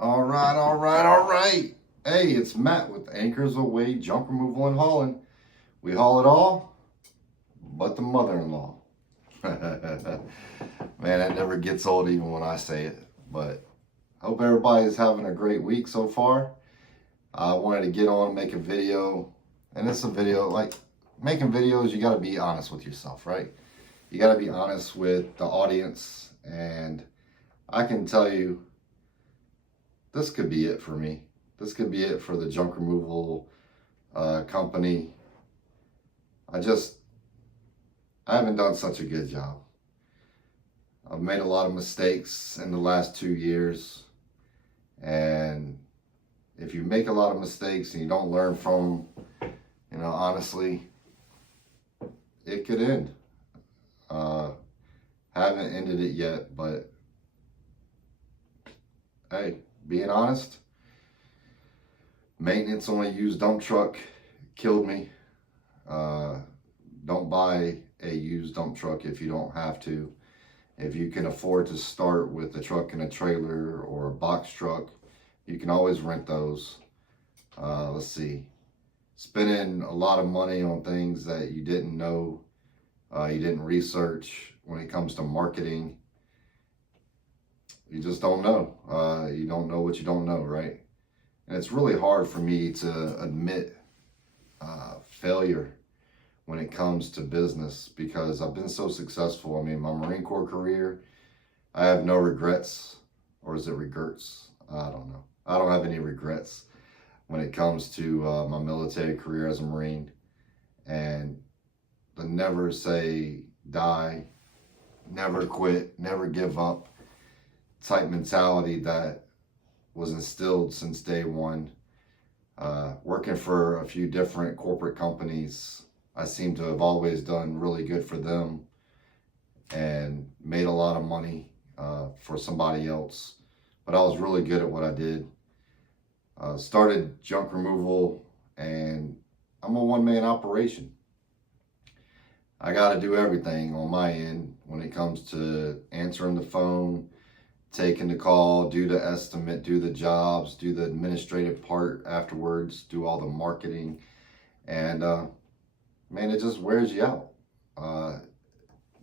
All right, all right, all right. Hey, it's Matt with Anchors Away Junk Removal and Hauling. We haul it all, but the mother-in-law. Man, that never gets old even when I say it. But hope everybody's having a great week so far. I wanted to get on and make a video, and it's a video like making videos. You got to be honest with yourself, right? You got to be honest with the audience, and I can tell you this could be it for me. This could be it for the junk removal company. I haven't done such a good job. I've made a lot of mistakes in the last 2 years. And if you make a lot of mistakes and you don't learn from them, honestly, it could end. Haven't ended it yet, but hey, being honest, maintenance on a used dump truck killed me. Don't buy a used dump truck if you don't have to. If you can afford to start with a truck and a trailer or a box truck, you can always rent those. Let's see. Spending a lot of money on things that you didn't know, you didn't research when it comes to marketing. You just don't know. You don't know what you don't know, right? And it's really hard for me to admit failure when it comes to business because I've been so successful. I mean, my Marine Corps career, I have no regrets. Or is it regrets? I don't know. I don't have any regrets when it comes to my military career as a Marine. And the never say die, never quit, never give up type mentality that was instilled since day one. Working for a few different corporate companies, I seem to have always done really good for them and made a lot of money for somebody else. But I was really good at what I did. Started junk removal, and I'm a one-man operation. I got to do everything on my end when it comes to answering the phone, taking the call, do the estimate, do the jobs, do the administrative part afterwards, do all the marketing. And man, it just wears you out.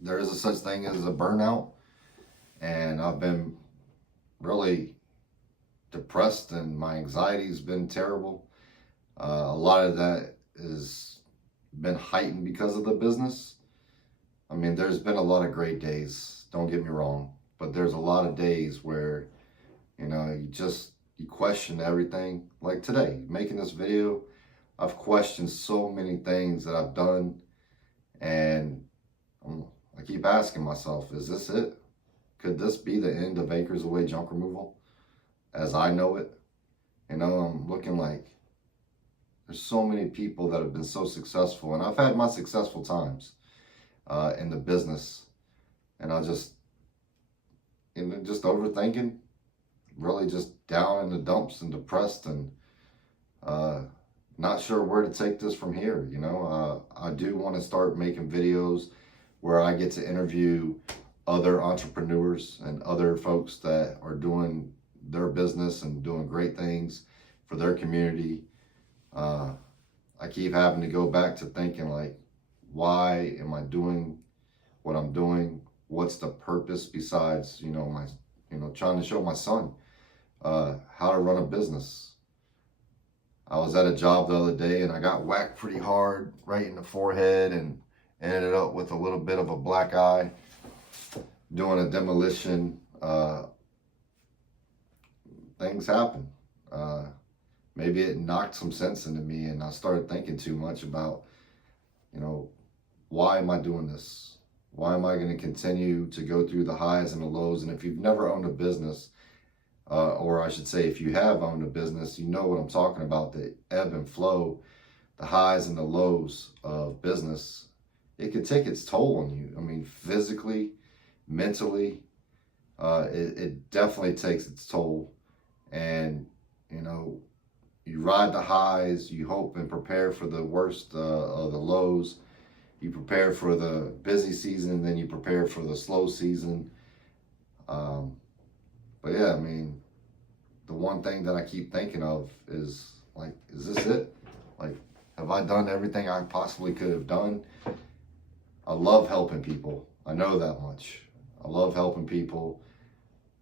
There is a such thing as a burnout. And I've been really depressed and my anxiety's been terrible. A lot of that has been heightened because of the business. I mean, there's been a lot of great days, don't get me wrong. But there's a lot of days where, you question everything. Like today, making this video, I've questioned so many things that I've done. And I keep asking myself, is this it? Could this be the end of Acres Away Junk Removal as I know it? I'm looking like there's so many people that have been so successful. And I've had my successful times in the business. And I just overthinking, really just down in the dumps and depressed and not sure where to take this from here. I do want to start making videos where I get to interview other entrepreneurs and other folks that are doing their business and doing great things for their community. I keep having to go back to thinking like, why am I doing what I'm doing? What's the purpose besides, trying to show my son how to run a business. I was at a job the other day and I got whacked pretty hard right in the forehead and ended up with a little bit of a black eye doing a demolition. Things happen. Maybe it knocked some sense into me and I started thinking too much about, why am I doing this? Why am I going to continue to go through the highs and the lows? And if you've never owned a business, or I should say, if you have owned a business, you know what I'm talking about, the ebb and flow, the highs and the lows of business. It can take its toll on you. I mean, physically, mentally, it definitely takes its toll. And, you ride the highs, you hope and prepare for the worst of the lows. You prepare for the busy season, and then you prepare for the slow season. But yeah, I mean, the one thing that I keep thinking of is like, is this it? Like, have I done everything I possibly could have done? I love helping people. I know that much. I love helping people.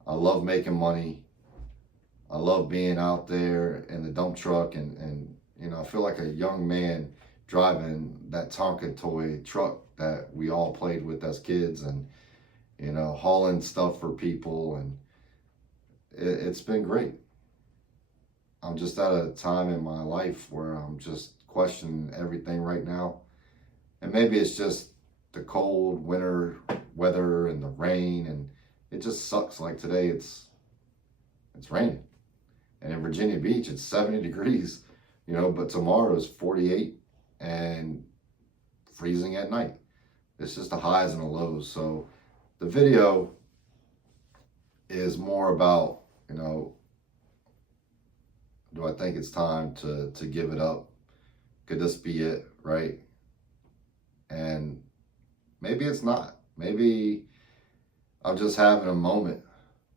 I love making money. I love being out there in the dump truck and you know, I feel like a young man driving that Tonka toy truck that we all played with as kids, and, you know, hauling stuff for people, and it's been great. I'm just at a time in my life where I'm just questioning everything right now. And maybe it's just the cold winter weather and the rain, and it just sucks. Like today it's raining. And in Virginia Beach it's 70 degrees, you know, but tomorrow is 48 and freezing at night. It's just the highs and the lows. So the video is more about, you know, do I think it's time to give it up? Could this be it, right? And maybe it's not. Maybe I'm just having a moment,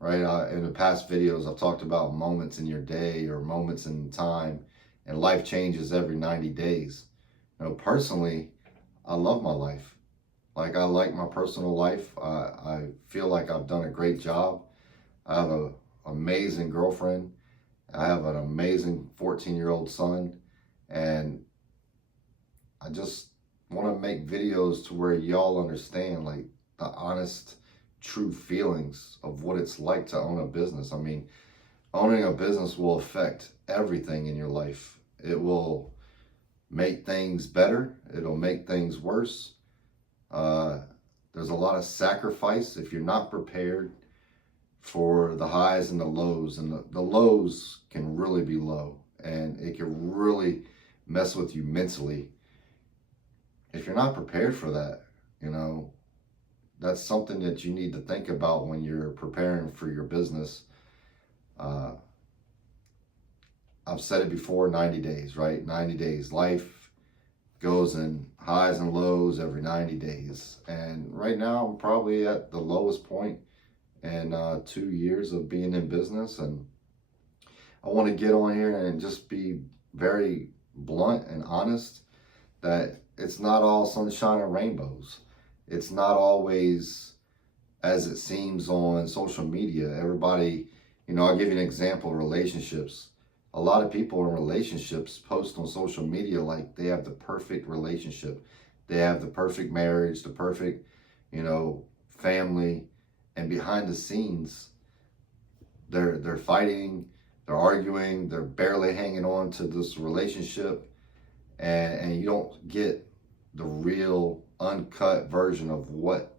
right? In the past videos, I've talked about moments in your day or moments in time, and life changes every 90 days. You know, personally, I love my life. Like, I like my personal life. I feel like I've done a great job. I have an amazing girlfriend. I have an amazing 14-year-old son, and I just want to make videos to where y'all understand, like, the honest, true feelings of what it's like to own a business. I mean, owning a business will affect everything in your life. It will make things better. It'll make things worse. There's a lot of sacrifice if you're not prepared for the highs and the lows. And the lows can really be low, and it can really mess with you mentally. If you're not prepared for that, you know, that's something that you need to think about when you're preparing for your business. I've said it before, 90 days, right? 90 days. Life goes in highs and lows every 90 days. And right now I'm probably at the lowest point in 2 years of being in business. And I want to get on here and just be very blunt and honest that it's not all sunshine and rainbows. It's not always as it seems on social media. Everybody, you know, I'll give you an example, relationships. A lot of people in relationships post on social media like they have the perfect relationship. They have the perfect marriage, the perfect, you know, family. And behind the scenes, they're fighting, they're arguing, they're barely hanging on to this relationship. And you don't get the real uncut version of what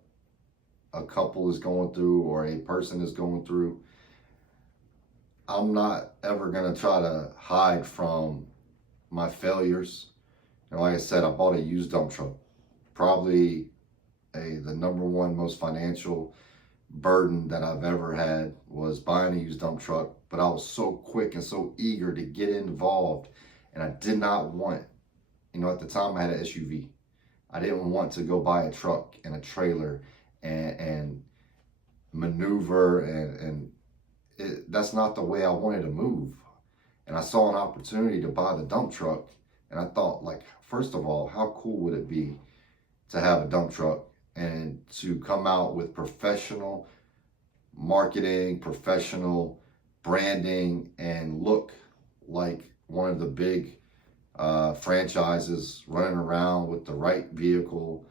a couple is going through or a person is going through. I'm not ever going to try to hide from my failures. And like I said, I bought a used dump truck. Probably the number one most financial burden that I've ever had was buying a used dump truck. But I was so quick and so eager to get involved. And I did not want, you know, at the time I had an SUV. I didn't want to go buy a truck and a trailer and maneuver and that's not the way I wanted to move. And I saw an opportunity to buy the dump truck, and I thought, like, first of all, how cool would it be to have a dump truck and to come out with professional marketing, professional branding, and look like one of the big franchises, running around with the right vehicle,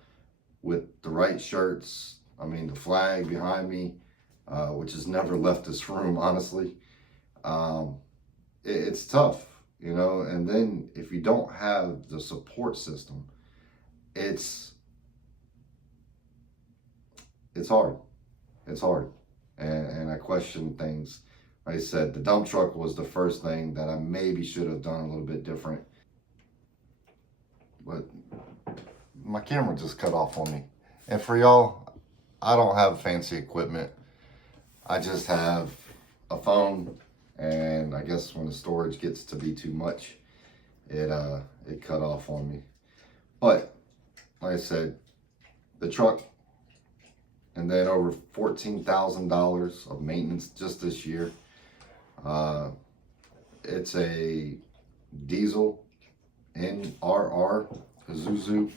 with the right shirts. I mean, the flag behind me, which has never left this room, honestly. It's tough, you know, and then if you don't have the support system, it's hard. It's hard. And I question things. Like I said, the dump truck was the first thing that I maybe should have done a little bit different. But my camera just cut off on me. And for y'all, I don't have fancy equipment. I just have a phone, and I guess when the storage gets to be too much, it cut off on me. But like I said, the truck, and then over $14,000 of maintenance just this year. Uh, it's a diesel NRR Isuzu.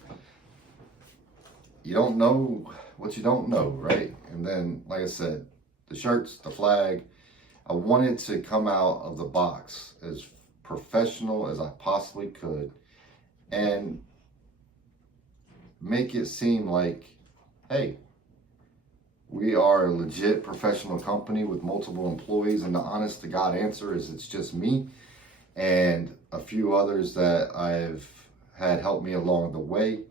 You don't know what you don't know, right? And then, like I said, the shirts, the flag, I wanted to come out of the box as professional as I possibly could and make it seem like, hey, we are a legit professional company with multiple employees. And the honest to God answer is it's just me and a few others that I've had help me along the way.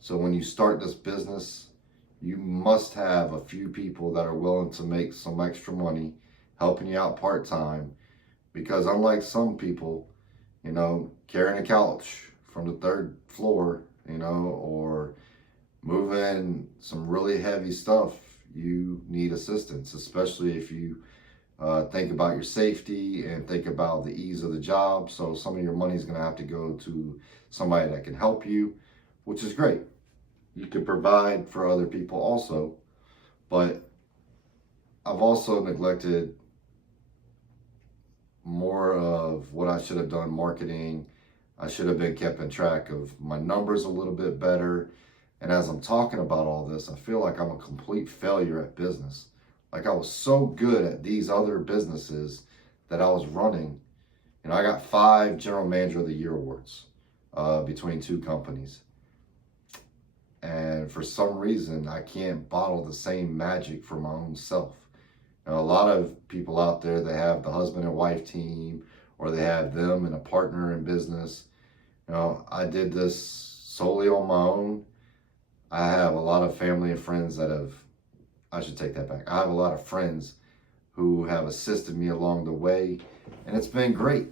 So when you start this business, you must have a few people that are willing to make some extra money helping you out part-time, because unlike some people, carrying a couch from the third floor, or moving some really heavy stuff, you need assistance, especially if you think about your safety and think about the ease of the job. So some of your money is going to have to go to somebody that can help you, which is great. You can provide for other people also, but I've also neglected more of what I should have done marketing. I should have been kept in track of my numbers a little bit better. And as I'm talking about all this, I feel like I'm a complete failure at business. Like I was so good at these other businesses that I was running. I got 5 General Manager of the Year awards between 2 companies. And for some reason, I can't bottle the same magic for my own self. A lot of people out there, they have the husband and wife team, or they have them and a partner in business. I did this solely on my own. I have a lot of family and friends I should take that back. I have a lot of friends who have assisted me along the way, and it's been great.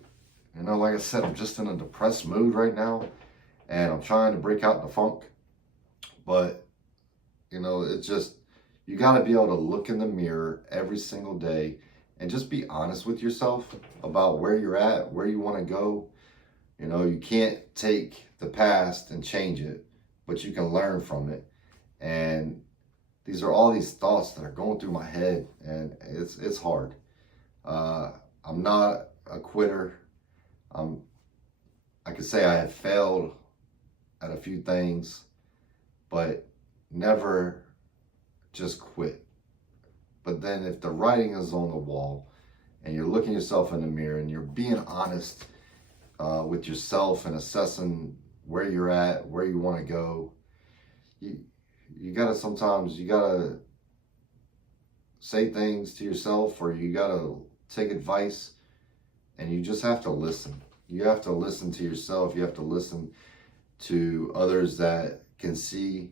Like I said, I'm just in a depressed mood right now, and I'm trying to break out the funk. But, it's just, you got to be able to look in the mirror every single day and just be honest with yourself about where you're at, where you want to go. You can't take the past and change it, but you can learn from it. And these are all these thoughts that are going through my head, and it's hard. I'm not a quitter. I could say I have failed at a few things, but never just quit. But then if the writing is on the wall and you're looking yourself in the mirror and you're being honest with yourself and assessing where you're at, where you want to go, you gotta say things to yourself, or you gotta take advice, and you just have to listen. You have to listen to yourself. You have to listen to others that can see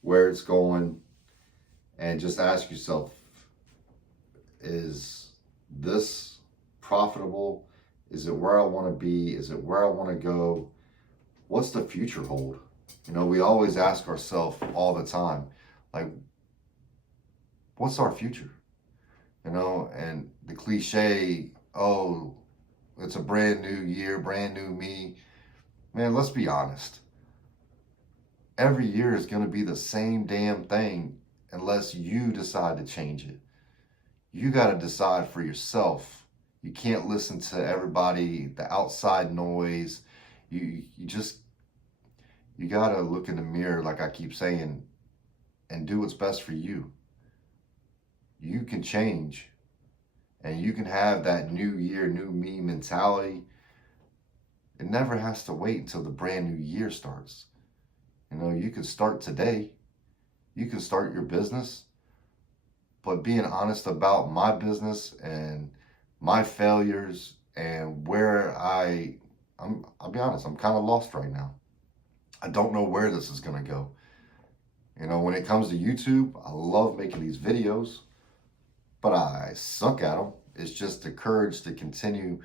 where it's going, and just ask yourself, is this profitable? Is it where I want to be? Is it where I want to go? What's the future hold? We always ask ourselves all the time, like, what's our future? And the cliche, oh, it's a brand new year, brand new me. Man, let's be honest. Every year is going to be the same damn thing unless you decide to change it. You got to decide for yourself. You can't listen to everybody, the outside noise. You got to look in the mirror, like I keep saying, and do what's best for you. You can change, and you can have that new year, new me mentality. It never has to wait until the brand new year starts. You can start today. You can start your business. But being honest about my business and my failures and where I'll be honest, I'm kind of lost right now. I don't know where this is going to go. When it comes to YouTube, I love making these videos, but I suck at them. It's just the courage to continue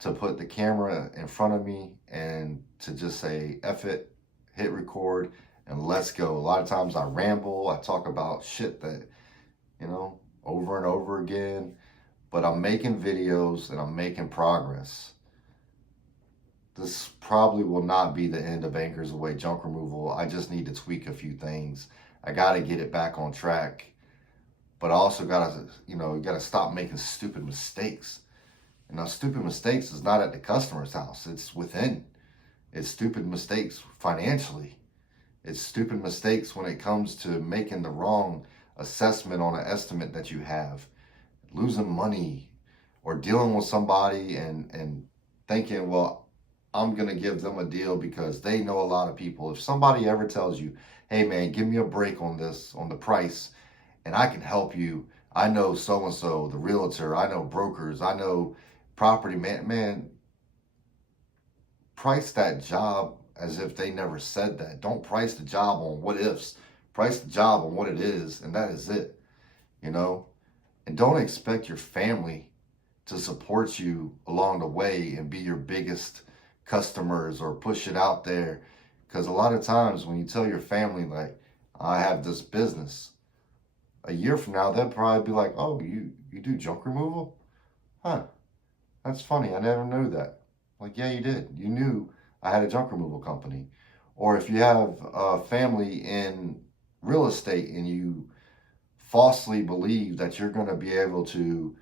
to put the camera in front of me and to just say, F it, hit record, and let's go. A lot of times I ramble, I talk about shit that, over and over again, but I'm making videos and I'm making progress. This probably will not be the end of Anchors Away junk removal. I just need to tweak a few things. I got to get it back on track, but I also got to, you got to stop making stupid mistakes. And now stupid mistakes is not at the customer's house. It's within. It's stupid mistakes financially. It's stupid mistakes when it comes to making the wrong assessment on an estimate that you have, losing money, or dealing with somebody and thinking, well, I'm going to give them a deal because they know a lot of people. If somebody ever tells you, hey man, give me a break on this, on the price, and I can help you. I know so-and-so, the realtor, I know brokers, I know property man, price that job as if they never said that. Don't price the job on what ifs. Price the job on what it is, and that is it, you know? And don't expect your family to support you along the way and be your biggest customers or push it out there. Because a lot of times when you tell your family, like, I have this business, a year from now, they'll probably be like, oh, you do junk removal? Huh, that's funny. I never knew that. Like, yeah, you did. You knew I had a junk removal company. Or if you have a family in real estate and you falsely believe that you're going to be able to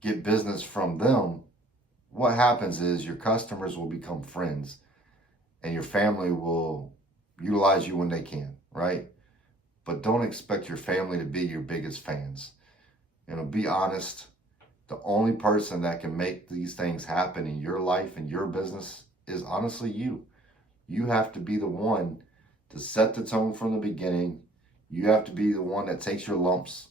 get business from them, what happens is your customers will become friends and your family will utilize you when they can, right? But don't expect your family to be your biggest fans. You know, be honest. The only person that can make these things happen in your life and your business is honestly you. You have to be the one to set the tone from the beginning. You have to be the one that takes your lumps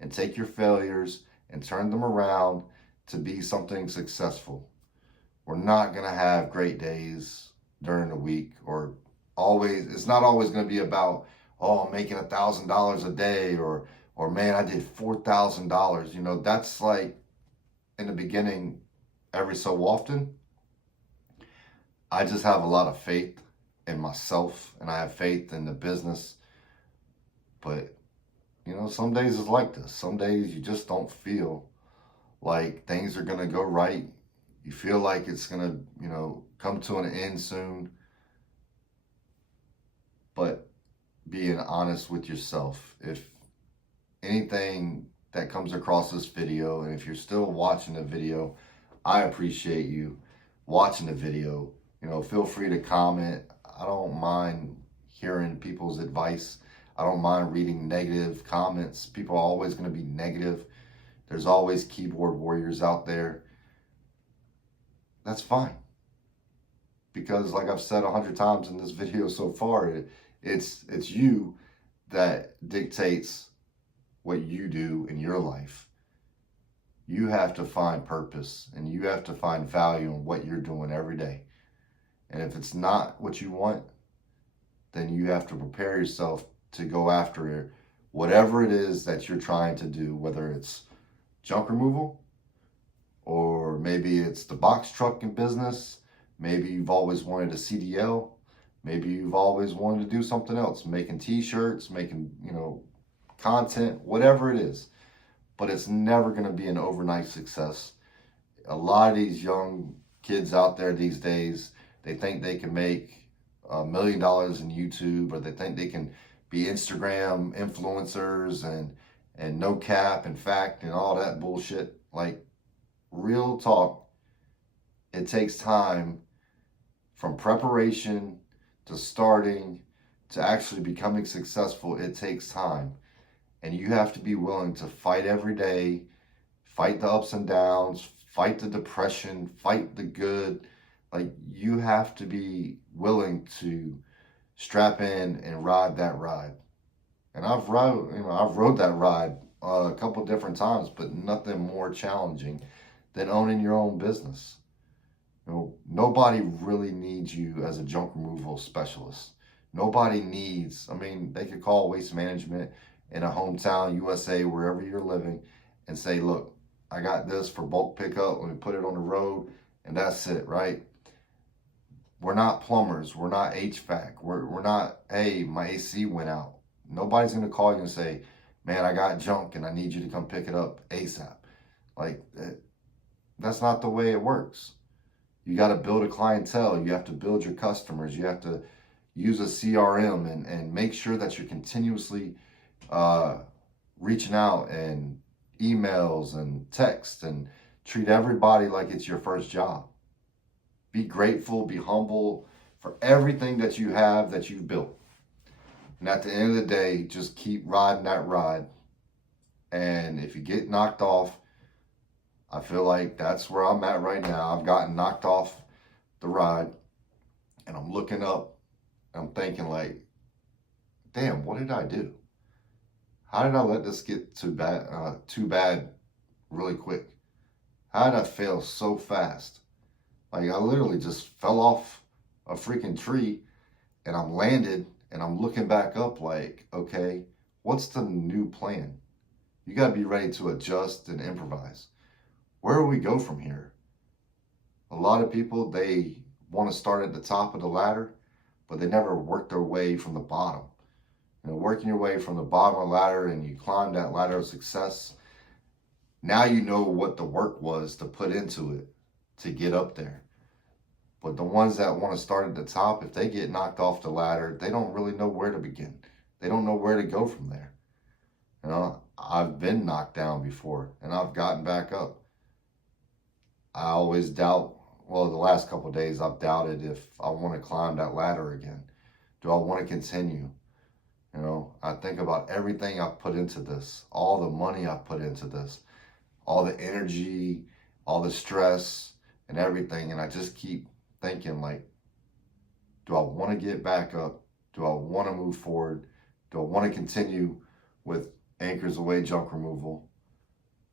and take your failures and turn them around to be something successful. We're not going to have great days during the week, or always, it's not always going to be about, oh, I'm making $1,000 a day, or man, I did $4,000. You know, that's like in the beginning every so often. I just have a lot of faith in myself and I have faith in the business. But, you know, some days it's like this. Some days you just don't feel like things are going to go right. You feel like it's going to, you know, come to an end soon. But being honest with yourself, if anything that comes across this video, and if you're still watching the video, I appreciate you watching the video. You know, feel free to comment. I don't mind hearing people's advice. I don't mind reading negative comments. People are always going to be negative. There's always keyboard warriors out there. That's fine. Because like I've said 100 times in this video so far, it's you that dictates what you do in your life. You have to find purpose and you have to find value in what you're doing every day. And if it's not what you want, then you have to prepare yourself to go after whatever it is that you're trying to do, whether it's junk removal, or maybe it's the box trucking business. Maybe you've always wanted a CDL. Maybe you've always wanted to do something else, making t-shirts, making, you know, content, whatever it is. But it's never going to be an overnight success. A lot of these young kids out there these days, they think they can make $1 million in YouTube, or they think they can be Instagram influencers and no cap and fact and all that bullshit. Like, real talk, it takes time from preparation to starting to actually becoming successful. It takes time. And you have to be willing to fight every day, fight the ups and downs, fight the depression, fight the good. Like, you have to be willing to strap in and ride that ride. And I've rode that ride a couple different times, but nothing more challenging than owning your own business. You know, nobody really needs you as a junk removal specialist. Nobody needs, I mean, they could call Waste Management in a hometown, USA, wherever you're living, and say, look, I got this for bulk pickup, let me put it on the road, and that's it, right? We're not plumbers, we're not HVAC, we're not, hey, my AC went out. Nobody's gonna call you and say, man, I got junk and I need you to come pick it up ASAP. Like, that's not the way it works. You gotta build a clientele, you have to build your customers, you have to use a CRM and make sure that you're continuously reaching out and emails and text and Treat everybody like it's your first job. Be grateful, be humble for everything that you have, that you've built. And at the end of the day, just keep riding that ride. And if you get knocked off, I feel like that's where I'm at right now. I've gotten knocked off the ride, and I'm looking up, and I'm thinking like, damn, what did I do? How did I let this get too bad really quick? How did I fail so fast? Like, I literally just fell off a freaking tree, and I'm landed, and I'm looking back up like, okay, what's the new plan? You got to be ready to adjust and improvise. Where do we go from here? A lot of people, they want to start at the top of the ladder, but they never work their way from the bottom. You know, working your way from the bottom of the ladder, and you climb that ladder of success, now you know what the work was to put into it to get up there. But the ones that want to start at the top, if they get knocked off the ladder, they don't really know where to begin. They don't know where to go from there. You know, I've been knocked down before, and I've gotten back up. I always doubt, well, the last couple of days I've doubted if I want to climb that ladder again. Do I want to continue? You know, I think about everything I've put into this, all the money I've put into this, all the energy, all the stress and everything. And I just keep thinking like, do I want to get back up? Do I want to move forward? Do I want to continue with anchors away junk removal?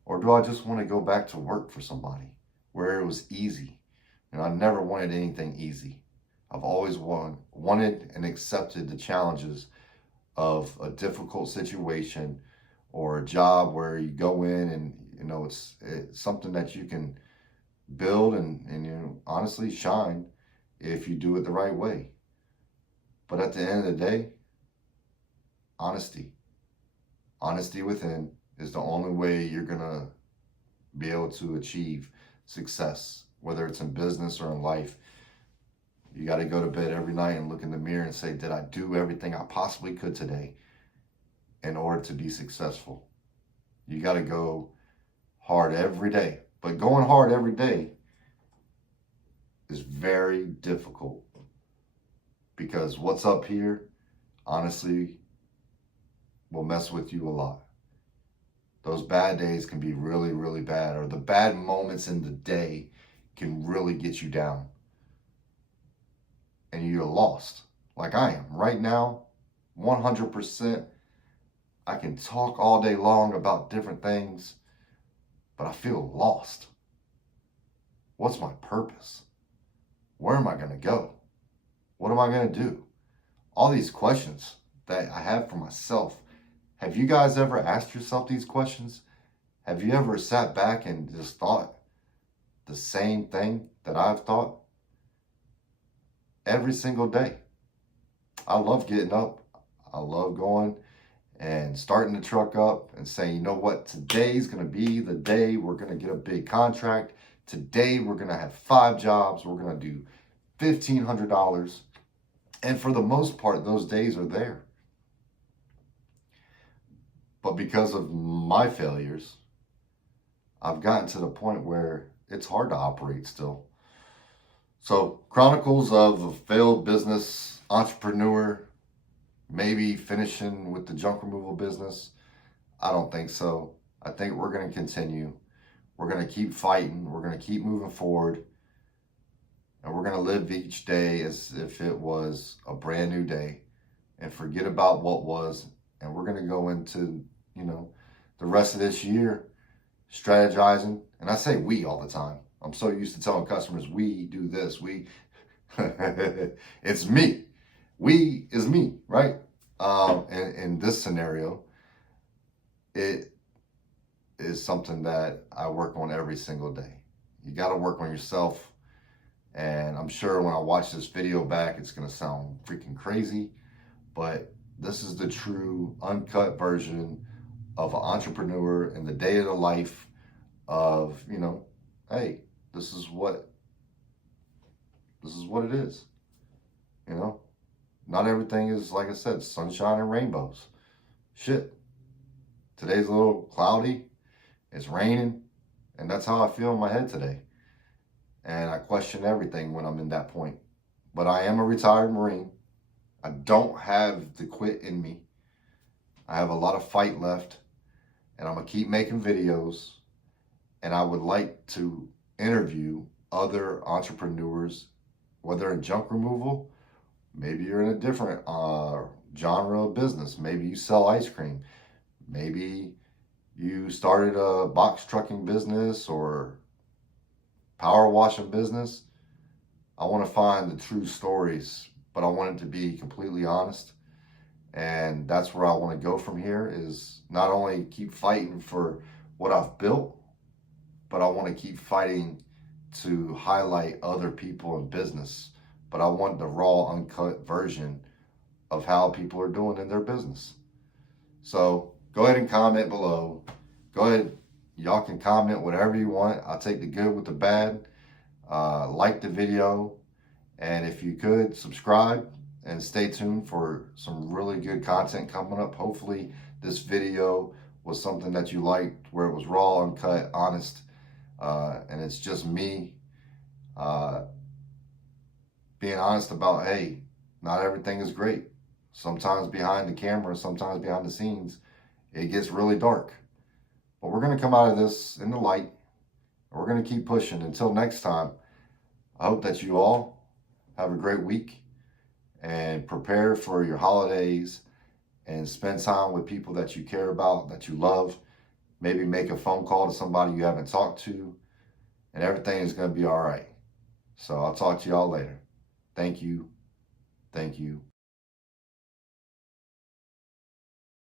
Or do I just want to go back to work for somebody where it was easy? And I never wanted anything easy. I've always wanted and accepted the challenges of a difficult situation or a job where you go in and, you know, it's something that you can build and you know, honestly shine if you do it the right way. But at the end of the day, honesty within is the only way you're gonna be able to achieve success, whether it's in business or in life. You got to go to bed every night and look in the mirror and say, did I do everything I possibly could today in order to be successful? You got to go hard every day. But going hard every day is very difficult because what's up here, honestly, will mess with you a lot. Those bad days can be really, really bad, or the bad moments in the day can really get you down. And you're lost, like I am right now, 100%. I can talk all day long about different things, but I feel lost. What's my purpose? Where am I going to go? What am I going to do? All these questions that I have for myself. Have you guys ever asked yourself these questions? Have you ever sat back and just thought the same thing that I've thought? Every single day. I love getting up. I love going and starting the truck up and saying, you know what, today's going to be the day we're going to get a big contract. Today we're going to have 5 jobs. We're going to do $1,500. And for the most part, those days are there. But because of my failures, I've gotten to the point where it's hard to operate still. So, chronicles of a failed business entrepreneur, maybe finishing with the junk removal business. I don't think so. I think we're going to continue. We're going to keep fighting. We're going to keep moving forward. And we're going to live each day as if it was a brand new day and forget about what was. And we're going to go into, you know, the rest of this year strategizing. And I say we all the time. I'm so used to telling customers, we do this, we, it's me. We is me, right? And in this scenario, it is something that I work on every single day. You got to work on yourself. And I'm sure when I watch this video back, it's going to sound freaking crazy, but this is the true uncut version of an entrepreneur in the day of the life of, you know, hey, this is what it is. You know, not everything is, like I said, sunshine and rainbows. Shit. Today's a little cloudy. It's raining. And that's how I feel in my head today. And I question everything when I'm in that point. But I am a retired Marine. I don't have the quit in me. I have a lot of fight left, and I'm going to keep making videos. And I would like to interview other entrepreneurs, whether in junk removal, maybe you're in a different genre of business. Maybe you sell ice cream. Maybe you started a box trucking business or power washing business. I want to find the true stories, but I want it to be completely honest. And that's where I want to go from here, is not only keep fighting for what I've built, but I want to keep fighting to highlight other people in business. But I want the raw, uncut version of how people are doing in their business. So go ahead and comment below. Go ahead. Y'all can comment whatever you want. I'll take the good with the bad. Like the video. And if you could, subscribe and stay tuned for some really good content coming up. Hopefully this video was something that you liked, where it was raw, uncut, honest. And it's just me being honest about, hey, not everything is great. Sometimes behind the camera, sometimes behind the scenes, it gets really dark. But we're going to come out of this in the light. We're going to keep pushing. Until next time, I hope that you all have a great week and prepare for your holidays and spend time with people that you care about, that you love. Maybe make a phone call to somebody you haven't talked to, and everything is going to be all right. So I'll talk to y'all later. Thank you. Thank you.